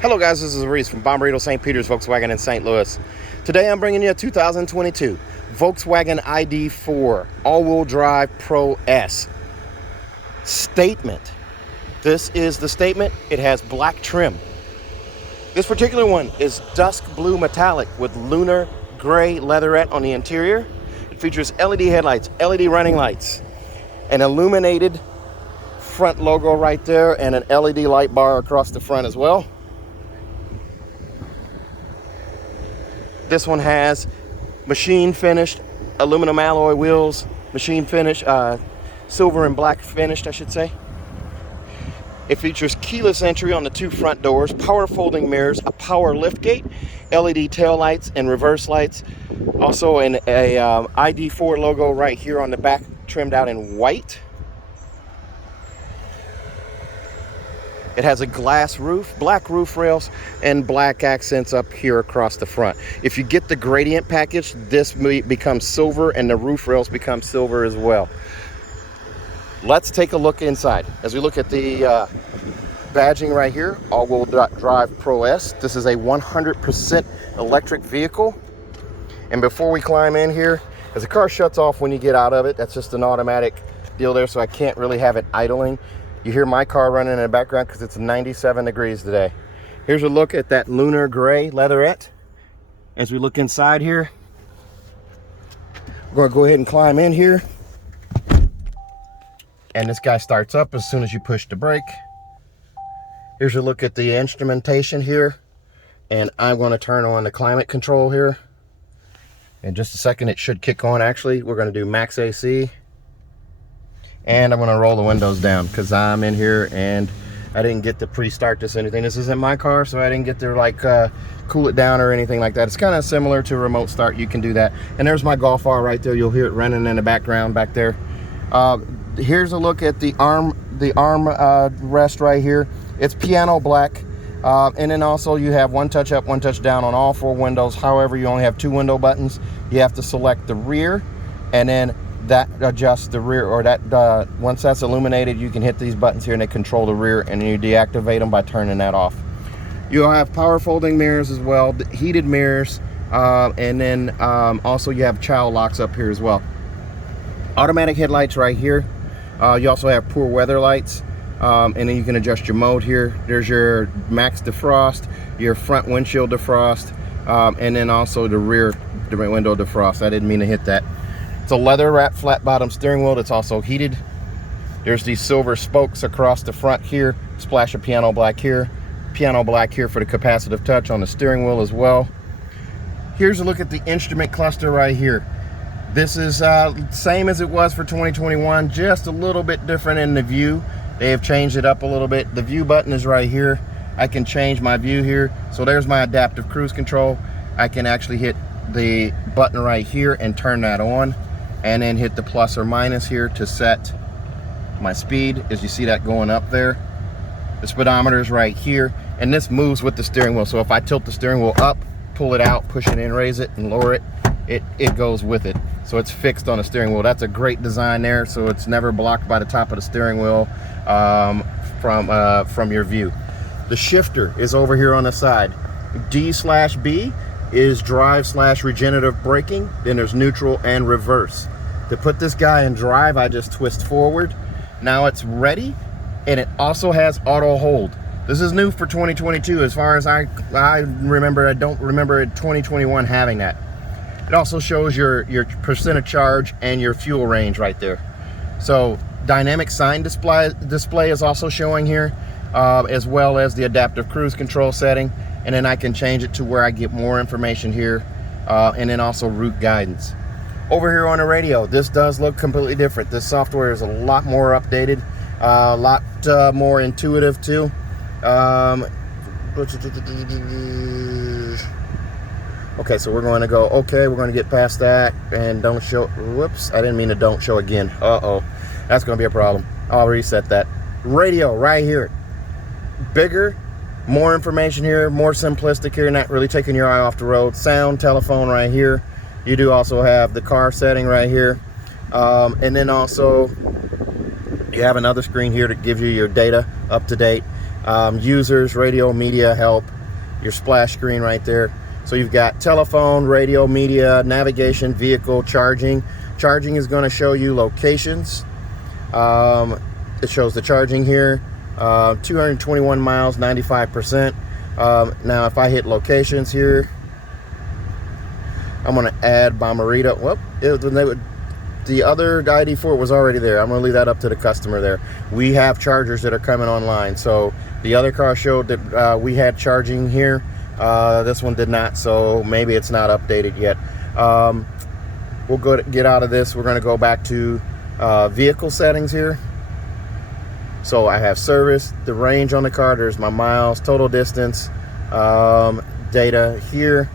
Hello guys, this is Reese from Bomberito St. Peter's Volkswagen in St. Louis. Today I'm bringing you a 2022 Volkswagen ID.4 all-wheel drive Pro S. Statement. This is the statement. It has black trim. This particular one is Dusk blue metallic with Lunar gray leatherette on the interior. It features LED headlights, LED running lights, an illuminated front logo right there, and an LED light bar across the front as well. This one has machine finished aluminum alloy wheels, machine finish, silver and black finished, I should say. It features keyless entry on the two front doors, power folding mirrors, a power liftgate, LED tail lights and reverse lights. Also a ID.4 logo right here on the back, trimmed out in white. It has a glass roof, black roof rails, and black accents up here across the front. If you get the gradient package, this becomes silver and the roof rails become silver as well. Let's take a look inside. As we look at the badging right here, all-wheel drive Pro S. This is a 100% electric vehicle. And before we climb in here, as the car shuts off when you get out of it, that's just an automatic deal there, so I can't really have it idling. You hear my car running in the background because it's 97 degrees today. Here's a look at that Lunar gray leatherette. As we look inside here, we're going to go ahead and climb in here. And this guy starts up as soon as you push the brake. Here's a look at the instrumentation here. And I'm going to turn on the climate control here. In just a second, it should kick on. Actually, we're going to do max AC. And I'm going to roll the windows down because I'm in here and I didn't get to pre-start this or anything. This isn't my car, so I didn't get to like cool it down or anything like that. It's kind of similar to remote start. You can do that. And there's my Golf R right there. You'll hear it running in the background back there. Here's a look at the arm rest right here. It's piano black. And then also you have one touch up, one touch down on all four windows. However, you only have two window buttons. You have to select the rear, and then that adjusts the rear, or that once that's illuminated, you can hit these buttons here and they control the rear, and then you deactivate them by turning that off. You'll have power folding mirrors as well, heated mirrors, and then also you have child locks up here as well. Automatic headlights right here. You also have poor weather lights, and then you can adjust your mode here. There's your max defrost, your front windshield defrost, and then also the rear window defrost. I didn't mean to hit that. It's a leather wrap flat bottom steering wheel that's also heated. There's these silver spokes across the front here. Splash of piano black here. Piano black here for the capacitive touch on the steering wheel as well. Here's a look at the instrument cluster right here. This is same as it was for 2021, just a little bit different in the view. They have changed it up a little bit. The view button is right here. I can change my view here. So there's my adaptive cruise control. I can actually hit the button right here and turn that on, and then hit the plus or minus here to set my speed, as you see that going up there. The speedometer is right here, and this moves with the steering wheel. So if I tilt the steering wheel up, pull it out, push it in, raise it, and lower it, it goes with it. So it's fixed on the steering wheel. That's a great design there, so it's never blocked by the top of the steering wheel from your view. The shifter is over here on the side. D/B is drive/regenerative braking. Then there's neutral and reverse. To put this guy in drive, I just twist forward. Now it's ready, and it also has auto hold. This is new for 2022. As far as I remember, I don't remember 2021 having that. It also shows your percent of charge and your fuel range right there. So dynamic sign display is also showing here, as well as the adaptive cruise control setting. And then I can change it to where I get more information here, and then also route guidance. Over here on the radio, this does look completely different. This software is a lot more updated, a lot more intuitive too. Okay, so we're going to go, okay, we're going to get past that, and don't show, whoops, I didn't mean to don't show again. Uh-oh, that's going to be a problem. I'll reset that. Radio right here, bigger, more information here, more simplistic here, not really taking your eye off the road. Sound, telephone right here. You do also have the car setting right here. And then also you have another screen here that gives you your data up to date. users, radio, media, help, your splash screen right there. So you've got telephone, radio, media, navigation, vehicle, charging. Charging is going to show you locations. It shows the charging here, 221 miles, 95%. Now if I hit locations here, I'm going to add Bomarito. Well, the other ID.4 was already there. I'm going to leave that up to the customer there. We have chargers that are coming online. So the other car showed that we had charging here. This one did not, so maybe it's not updated yet. We'll get out of this. We're going to go back to vehicle settings here. So I have service, the range on the car, there's my miles, total distance, data here.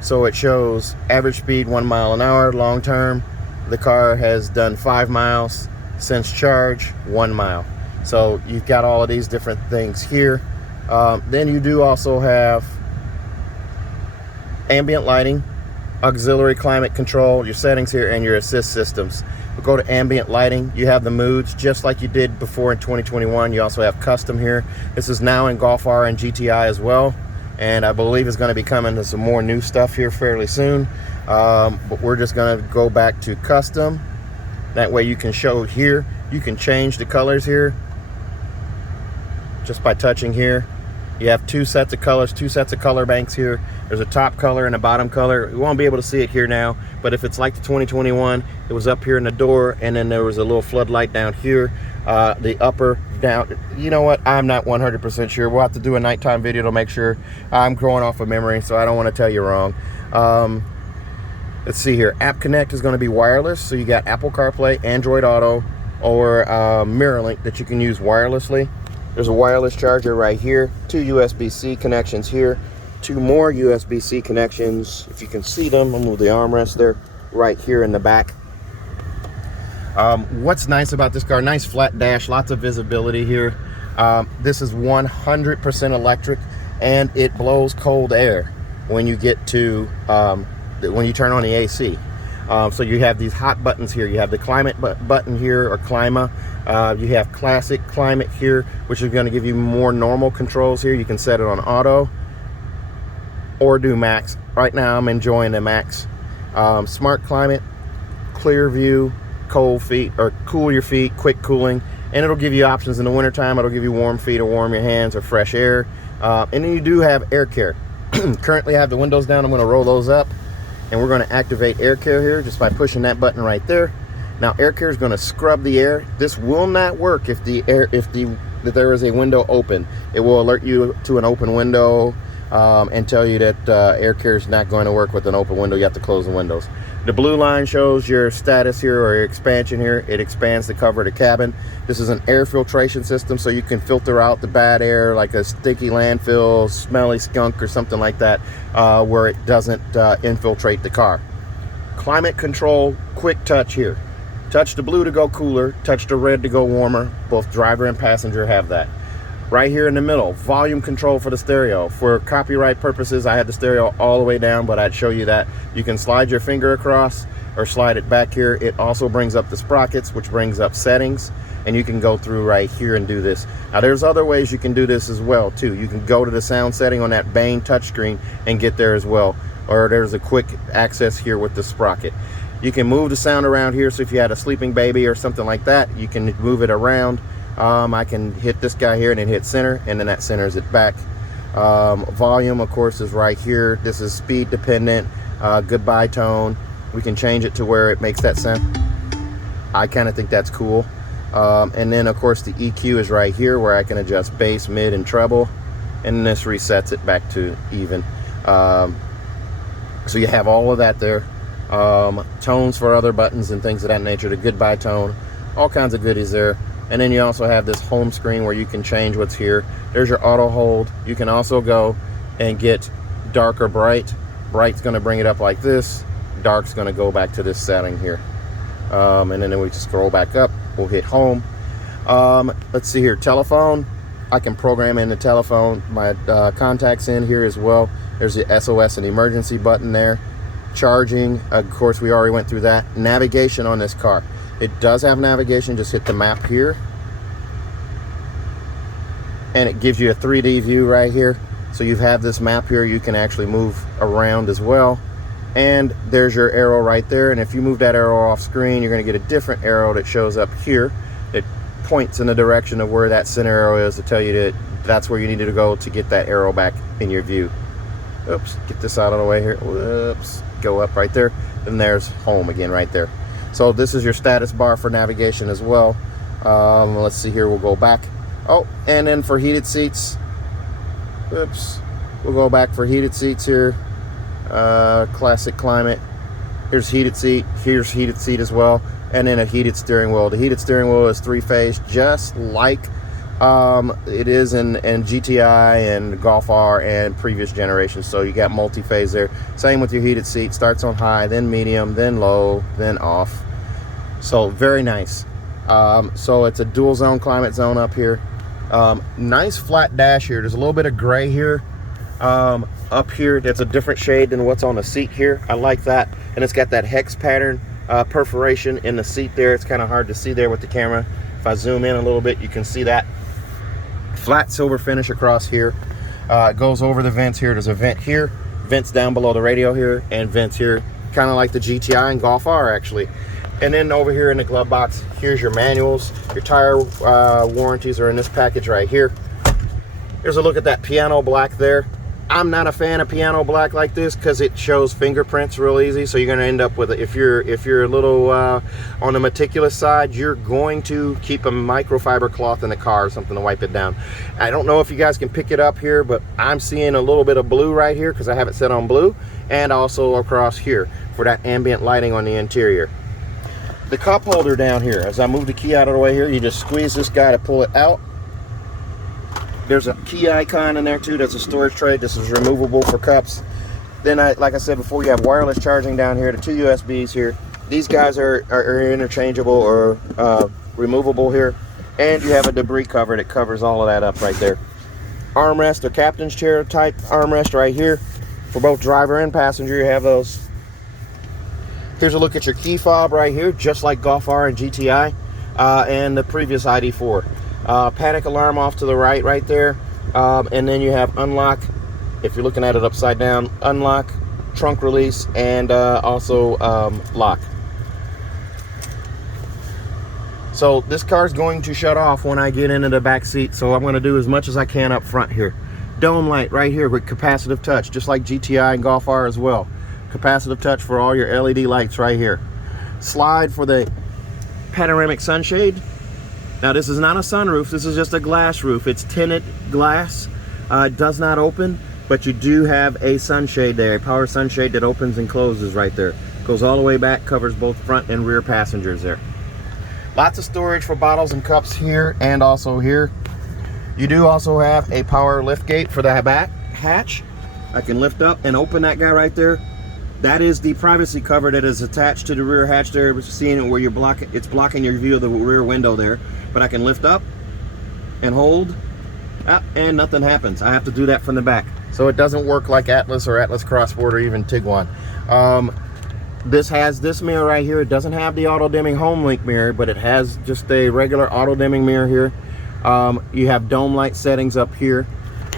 So it shows average speed 1 mile an hour, long term. The car has done 5 miles since charge, 1 mile. So you've got all of these different things here. Then you do also have ambient lighting, auxiliary climate control, your settings here, and your assist systems. We'll go to ambient lighting. You have the moods just like you did before in 2021. You also have custom here. This is now in Golf R and GTI as well, and I believe it's going to be coming to some more new stuff here fairly soon. But we're just going to go back to custom. That way you can show here. You can change the colors here just by touching here. You have 2 sets of colors, 2 sets of color banks here. There's a top color and a bottom color. You won't be able to see it here now, but if it's like the 2021, it was up here in the door, and then there was a little floodlight down here. The upper down, you know what, I'm not 100% sure. We'll have to do a nighttime video to make sure. I'm going off of memory, so I don't want to tell you wrong. Let's see here. App Connect is going to be wireless, so you got Apple CarPlay, Android Auto, or MirrorLink that you can use wirelessly. There's a wireless charger right here, 2 USB-C connections here, 2 more USB-C connections. If you can see them, I'll move the armrest there, right here in the back. What's nice about this car, nice flat dash, lots of visibility here. This is 100% electric, and it blows cold air when you get to, when you turn on the AC. So you have these hot buttons here. You have the climate button here, or Clima. You have classic climate here, which is going to give you more normal controls here. You can set it on auto or do max. Right now I'm enjoying the max. Smart climate, clear view, cold feet, or cool your feet, quick cooling, and it'll give you options in the wintertime. It'll give you warm feet or warm your hands or fresh air. And then you do have air care. Currently I have the windows down. I'm going to roll those up, and we're going to activate air care here just by pushing that button right there. Now air care is going to scrub the air. This will not work if there is a window open. It will alert you to an open window and tell you that air care is not going to work with an open window. You have to close the windows. The blue line shows your status here, or your expansion here. It expands the cover of the cabin. This is an air filtration system, so you can filter out the bad air, like a stinky landfill, smelly skunk, or something like that, where it doesn't infiltrate the car. Climate control, quick touch here. Touch the blue to go cooler, touch the red to go warmer. Both driver and passenger have that. Right here in the middle, volume control for the stereo. For copyright purposes, I had the stereo all the way down, but I'd show you that. You can slide your finger across or slide it back here. It also brings up the sprockets, which brings up settings, and you can go through right here and do this. Now there's other ways you can do this as well too. You can go to the sound setting on that Bane touchscreen and get there as well. Or there's a quick access here with the sprocket. You can move the sound around here, so if you had a sleeping baby or something like that, you can move it around. I can hit this guy here and then hit center, and then that centers it back. Volume, of course, is right here. This is speed dependent, goodbye tone. We can change it to where it makes that sound. I kind of think that's cool. And then, of course, the EQ is right here, where I can adjust bass, mid, and treble. And this resets it back to even. So you have all of that there. Tones for other buttons and things of that nature, the goodbye tone, all kinds of goodies there. And then you also have this home screen where you can change what's here. There's your auto hold. You can also go and get dark or bright. Bright's going to bring it up like this. Dark's going to go back to this setting here. And then we just scroll back up. We'll hit home. Let's see here, telephone. I can program in the telephone my contacts in here as well. There's the SOS and emergency button there. Charging, of course, we already went through that. Navigation on this car. It does have navigation. Just hit the map here. and it gives you a 3D view right here. So you have this map here, you can actually move around as well. And there's your arrow right there, and if you move that arrow off screen, you're going to get a different arrow that shows up here. It points in the direction of where that center arrow is to tell you that that's where you need to go to get that arrow back in your view. Oops, get this out of the way here. Whoops, go up right there. Then there's home again right there. So this is your status bar for navigation as well. Let's see here, we'll go back. Oh, and then for heated seats, oops, we'll go back for heated seats here. Classic climate. Here's heated seat, here's heated seat as well, and then a heated steering wheel. The heated steering wheel is 3-phase, just like it is in GTI and Golf R and previous generations. So you got multi-phase there. Same with your heated seat, starts on high, then medium, then low, then off. So very nice. So it's a dual zone climate zone up here. Nice flat dash here. There's a little bit of gray here. Up here, that's a different shade than what's on the seat here. I like that. And it's got that hex pattern perforation in the seat there. It's kind of hard to see there with the camera. If I zoom in a little bit, you can see that. Flat silver finish across here. It goes over the vents here. There's a vent here, vents down below the radio here, and vents here, kind of like the GTI and Golf R actually. And then over here in the glove box, here's your manuals. Your tire warranties are in this package right here. Here's a look at that piano black there. I'm not a fan of piano black like this because it shows fingerprints real easy. So you're going to end up with, if you're a little on the meticulous side, you're going to keep a microfiber cloth in the car or something to wipe it down. I don't know if you guys can pick it up here, but I'm seeing a little bit of blue right here because I have it set on blue, and also across here for that ambient lighting on the interior. The cup holder down here, as I move the key out of the way here, you just squeeze this guy to pull it out. There's a key icon in there too. That's a storage tray. This is removable for cups. Then, like I said before, you have wireless charging down here. The 2 USBs here. These guys are interchangeable or removable here. And you have a debris cover that covers all of that up right there. Armrest or captain's chair type armrest right here. For both driver and passenger, you have those. Here's a look at your key fob right here, just like Golf R and GTI and the previous ID.4. Panic alarm off to the right there, and then you have unlock, if you're looking at it upside down, unlock, trunk release, and also lock. So this car is going to shut off when I get into the back seat, so I'm going to do as much as I can up front here. Dome light right here with capacitive touch, just like GTI and Golf R as well. Capacitive touch for all your LED lights right here. Slide for the panoramic sunshade. Now this is not a sunroof, this is just a glass roof. It's tinted glass. It does not open, but you do have a sunshade there, a power sunshade that opens and closes right there. Goes all the way back, covers both front and rear passengers there. Lots of storage for bottles and cups here and also here. You do also have a power lift gate for the back hatch. I can lift up and open that guy right there. That is the privacy cover that is attached to the rear hatch there. You're seeing it where you're blocking, it's blocking your view of the rear window there. But I can lift up and hold, and nothing happens. I have to do that from the back. So it doesn't work like Atlas or Atlas Crossport or even Tiguan. This has this mirror right here. It doesn't have the auto dimming home link mirror, but it has just a regular auto dimming mirror here. You have dome light settings up here,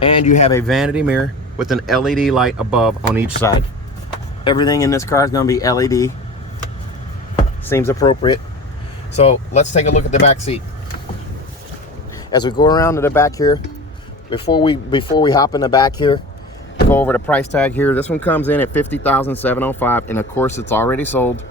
and you have a vanity mirror with an LED light above on each side. Everything in this car is going to be LED. Seems appropriate. So let's take a look at the back seat. As we go around to the back here, before we hop in the back here, go over the price tag here. This one comes in at $50,705, and of course it's already sold.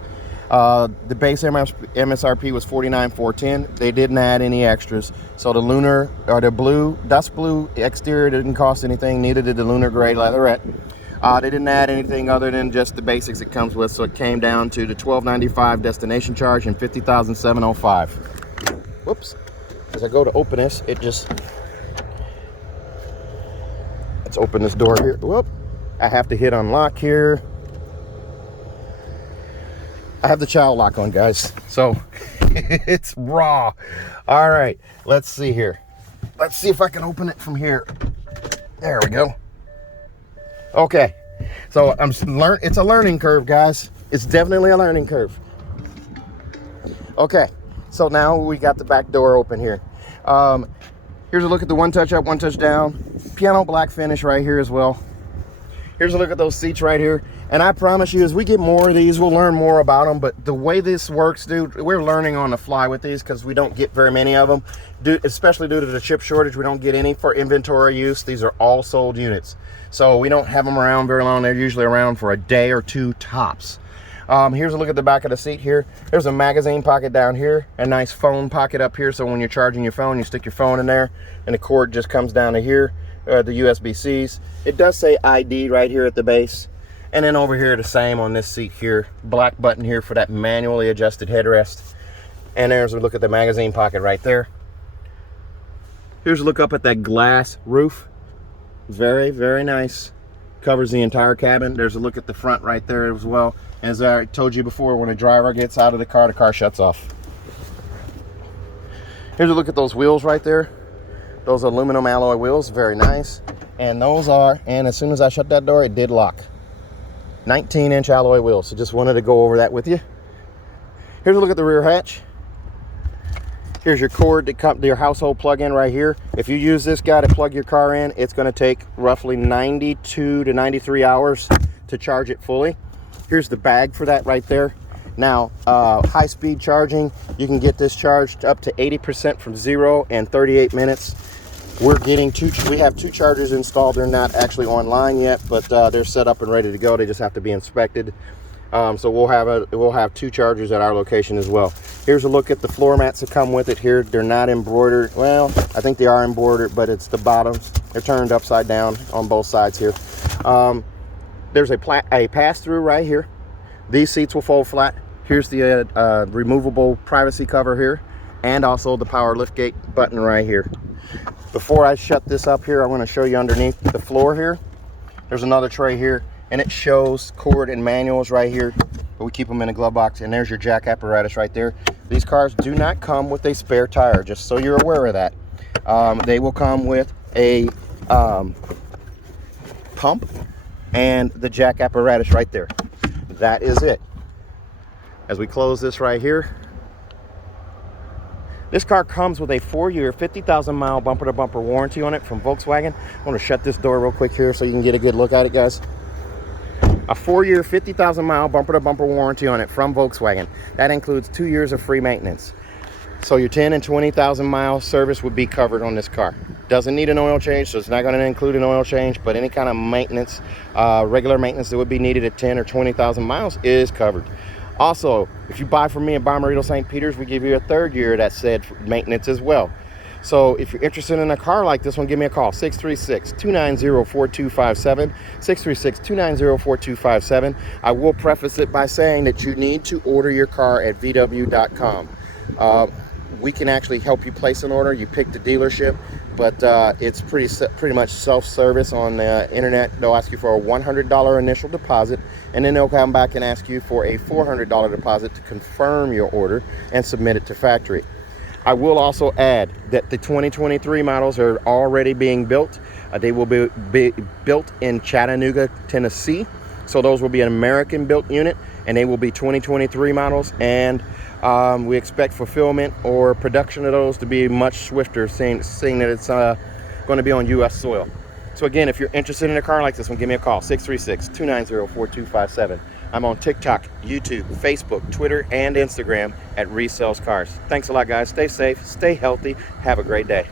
The base MSRP was $49,410. They didn't add any extras. So the Lunar, or the blue, Dusk blue exterior didn't cost anything. Neither did the Lunar gray Leatherette. They didn't add anything other than just the basics it comes with, so it came down to the $1,295 destination charge and $50,705. Whoops. As I go to open this, let's open this door here. Whoop. I have to hit unlock here. I have the child lock on, guys, so it's raw. All right, let's see here. Let's see if I can open it from here. There we go. Okay, so it's a learning curve, guys. It's definitely a learning curve. Okay, so now we got the back door open here. Here's a look at the one touch up, one touch down. Piano black finish right here as well. Here's a look at those seats right here. And I promise you, as we get more of these, we'll learn more about them. But the way this works, dude, we're learning on the fly with these because we don't get very many of them. Especially due to the chip shortage, we don't get any for inventory use. These are all sold units. So we don't have them around very long. They're usually around for a day or two tops. Here's a look at the back of the seat here. There's a magazine pocket down here, a nice phone pocket up here. So when you're charging your phone, you stick your phone in there and the cord just comes down to here, the USB-Cs. It does say ID right here at the base. And then over here, the same on this seat here. Black button here for that manually adjusted headrest. And there's a look at the magazine pocket right there. Here's a look up at that glass roof. Very, very nice. Covers the entire cabin. There's a look at the front right there as well. As I told you before, when a driver gets out of the car shuts off. Here's a look at those wheels right there. Those aluminum alloy wheels, very nice. And those are, and as soon as I shut that door, it did lock. 19-inch alloy wheels. So just wanted to go over that with you. Here's a look at the rear hatch. Here's your cord to come to your household plug-in right here. If you use this guy to plug your car in, it's going to take roughly 92 to 93 hours to charge it fully. Here's the bag for that right there. Now, high-speed charging, you can get this charged up to 80% from 0 in 38 minutes. We're getting we have two chargers installed. They're not actually online yet, but they're set up and ready to go. They just have to be inspected. So we'll have two chargers at our location as well. Here's a look at the floor mats that come with it here. They're not embroidered. Well, I think they are embroidered, but it's the bottoms. They're turned upside down on both sides here. There's a pass-through right here. These seats will fold flat. Here's the removable privacy cover here, and also the power liftgate button right here. Before I shut this up here, I want to show you underneath the floor here. There's another tray here, and it shows cord and manuals right here, but we keep them in a glove box. And there's your jack apparatus right there. These cars do not come with a spare tire, just so you're aware of that. They will come with a pump and the jack apparatus right there. That is it. As we close this right here, this car comes with a 4-year, 50,000 mile bumper-to-bumper warranty on it from Volkswagen. I want to shut this door real quick here so you can get a good look at it, guys. A 4-year, 50,000 mile bumper-to-bumper warranty on it from Volkswagen. That includes 2 years of free maintenance. So your 10 and 20,000 mile service would be covered on this car. Doesn't need an oil change, so it's not going to include an oil change, but any kind of maintenance, regular maintenance that would be needed at 10 or 20,000 miles is covered. Also, if you buy from me in Bommarito St. Peter's, we give you a 3rd year of that said maintenance as well. So if you're interested in a car like this one, give me a call, 636-290-4257, 636-290-4257. I will preface it by saying that you need to order your car at VW.com. We can actually help you place an order. You pick the dealership, but it's pretty much self-service on the internet. They'll ask you for a $100 initial deposit, and then they'll come back and ask you for a $400 deposit to confirm your order and submit it to factory. I will also add that the 2023 models are already being built. They will be built in Chattanooga, Tennessee. So those will be an American-built unit, and they will be 2023 models. And we expect fulfillment or production of those to be much swifter, seeing that it's going to be on U.S. soil. So again, if you're interested in a car like this one, give me a call, 636-290-4257. I'm on TikTok, YouTube, Facebook, Twitter, and Instagram at Reese Sells Cars. Thanks a lot, guys. Stay safe, stay healthy, have a great day.